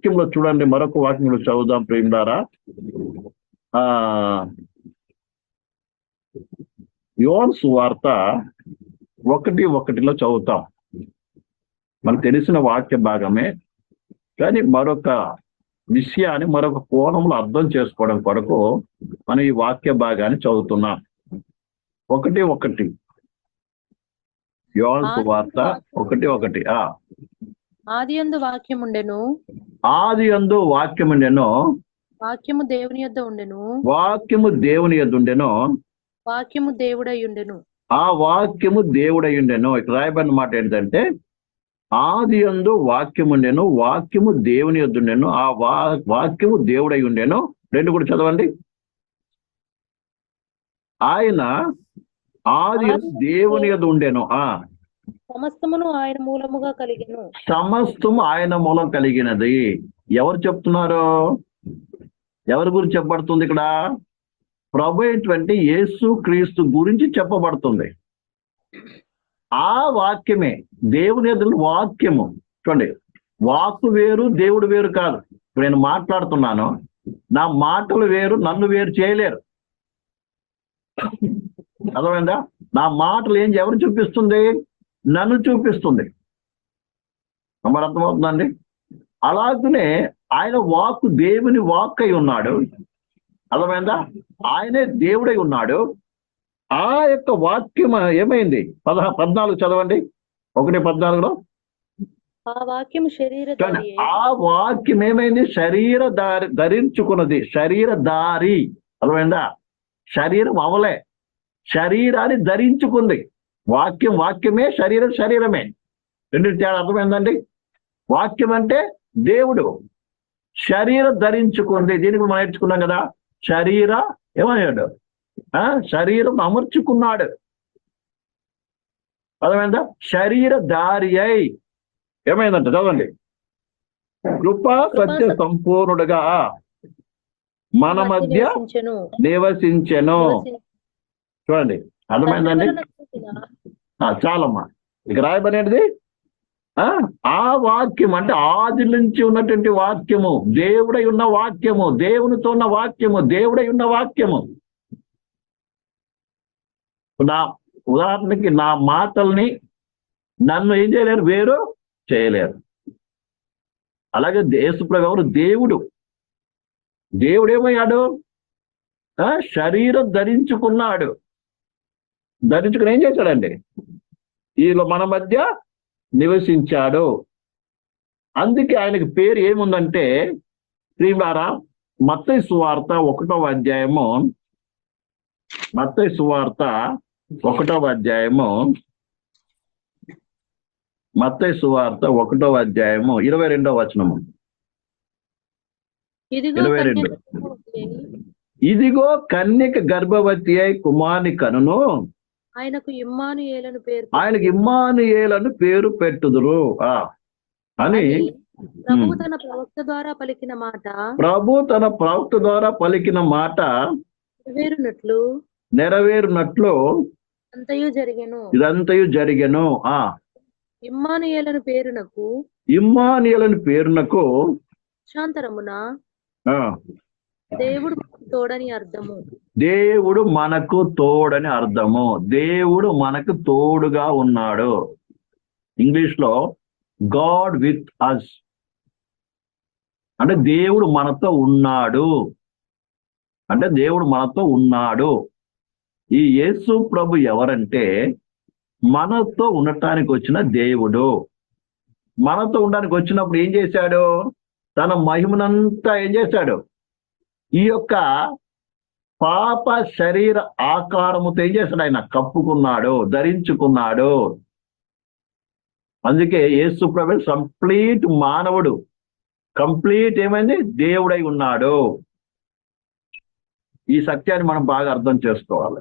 వాక్యంలో చూడండి మరొక వాక్యంలో చదువుదాం ప్రేమిడారా ఆ యోన్ సువార్త ఒకటి ఒకటిలో చదువుతాం. మనకు తెలిసిన వాక్య భాగమే కానీ మరొక విషయాన్ని మరొక కోణంలో అర్థం చేసుకోవడం కొరకు మనం ఈ వాక్య భాగాన్ని చదువుతున్నాం. ఒకటి ఒకటి. యోన్ సువార్త ఒకటి ఒకటి. ఆ. ఆది యందు వాక్యం ఉండెను ఆది అందు వాక్యము నేను వాక్యము దేవుని యొద్ద ఉండెను. వాక్యము దేవుని ఎదుండెను వాక్యము దేవుడై ఉండెను ఆ వాక్యము దేవుడై ఉండెను ఇక్కడ రాయబడిన మాట ఏంటంటే ఆది అందు వాక్యము ఉండెను వాక్యము దేవుని ఎద్దుండెను ఆ వా వాక్యము దేవుడై ఉండెను రెండు కూడా చదవండి. ఆయన ఆది యందు దేవుని ఎదు ఉండెను. ఆ. సమస్తమును ఆయన మూలముగా కలిగిను. సమస్తం ఆయన మూలం కలిగినది. ఎవరు చెప్తున్నారు? ఎవరి గురించి చెప్పబడుతుంది ఇక్కడ? ప్రభు అయినటువంటి యేసు క్రీస్తు గురించి చెప్పబడుతుంది. ఆ వాక్యమే దేవుని ఎదురు వాక్యము. చూడండి వాక్కు వేరు దేవుడు వేరు కాదు. ఇప్పుడు నేను మాట్లాడుతున్నాను. నా మాటలు వేరు నన్ను వేరు చేయలేరు. అర్థమైందా? నా మాటలు ఏం ఎవరు చూపిస్తుంది? నన్ను చూపిస్తుంది. మరి అర్థమవుతుందండి? అలాగనే ఆయన వాక్కు దేవుని వాక్ అయి ఉన్నాడు. అర్థమైందా? ఆయనే దేవుడై ఉన్నాడు. ఆ యొక్క వాక్యం ఏమైంది? పదహ పద్నాలుగు చదవండి. ఒకటి పద్నాలుగులో. ఆ శరీర చూడండి, ఆ వాక్యం ఏమైంది? శరీర దారి ధరించుకున్నది. శరీర దారి. అర్థమైందా? శరీరం అవలే. శరీరాన్ని ధరించుకుంది. వాక్యం వాక్యమే శరీరం శరీరమే. రెండు తేడా అర్థమైందండి? వాక్యం అంటే దేవుడు శరీరం ధరించుకుంది. దీనికి మనం నేర్చుకున్నాం కదా? శరీర ఏమయ్యాడు ఆ? శరీరం అమర్చుకున్నాడు. అర్థమైందా? శరీర దారి అయి. ఏమైందంట చదవండి. కృపా సత్య సంపూర్ణుడుగా మన మధ్య నివసించెను. చూడండి. అర్థమైందండి? ఆ, చాలమ్మా. ఇక రాయబడేది ఆ ఆ వాక్యం అంటే ఆది నుంచి ఉన్నటువంటి వాక్యము. దేవుడై ఉన్న వాక్యము. దేవునితో ఉన్న వాక్యము. దేవుడై ఉన్న వాక్యము. నా ఉదాహరణకి నా మాటల్ని నన్ను ఏం చేయలేరు? వేరు చేయలేరు. అలాగే దేశప్రభు దేవుడు దేవుడు. ఏమయ్యాడు ఆ, శరీరం ధరించుకున్నాడు. ధరించుకుని ఏం చేశాడండి? ఈలో మన మధ్య నివసించాడు. అందుకే ఆయనకి పేరు ఏముందంటే శ్రీవారా మత్తయి సువార్త ఒకటవ అధ్యాయము. మత్తయి సువార్త ఒకటవ అధ్యాయము. మత్తయి సువార్త ఒకటవ అధ్యాయము ఇరవై రెండవ వచనము. ఇదిగో ఇరవై రెండు. ఇదిగో కన్యక గర్భవతి అయి కుమార్ని కనును. ఆయనకు ఇమ్మానుయేలను పేరు ఆయనకి ఇమ్మానుయేలను పేరు పెట్టుదురు. ఆ అని ప్రభువు తన ప్రవక్త ద్వారా పలికిన మాట. ప్రభు తన ప్రవక్త ద్వారా పలికిన మాట నెరవేరునట్లు నెరవేరునట్లు అంతయు జరిగెను. ఇదంతయు జరిగెను. ఆ. ఇమ్మానుయేలను పేరునకు ఇమ్మానియలని పేరునకు శాంతరమున ఆ, దేవుడు తోడని అర్థము. దేవుడు మనకు తోడని అర్థము. దేవుడు మనకు తోడుగా ఉన్నాడు. ఇంగ్లీష్లో గాడ్ విత్ అస్ అంటే దేవుడు మనతో ఉన్నాడు. అంటే దేవుడు మనతో ఉన్నాడు. ఈ యేసు ప్రభు ఎవరంటే మనతో ఉండటానికి వచ్చిన దేవుడు. మనతో ఉండడానికి వచ్చినప్పుడు ఏం చేశాడు? తన మహిమనంతా ఏం చేశాడు? ఈ యొక్క పాప శరీర ఆకారముతో ఏం చేశాడు ఆయన కప్పుకున్నాడు ధరించుకున్నాడు. అందుకే యేసు ప్రభు కంప్లీట్ మానవుడు. కంప్లీట్ ఏమైంది? దేవుడై ఉన్నాడు. ఈ సత్యాన్ని మనం బాగా అర్థం చేసుకోవాలి.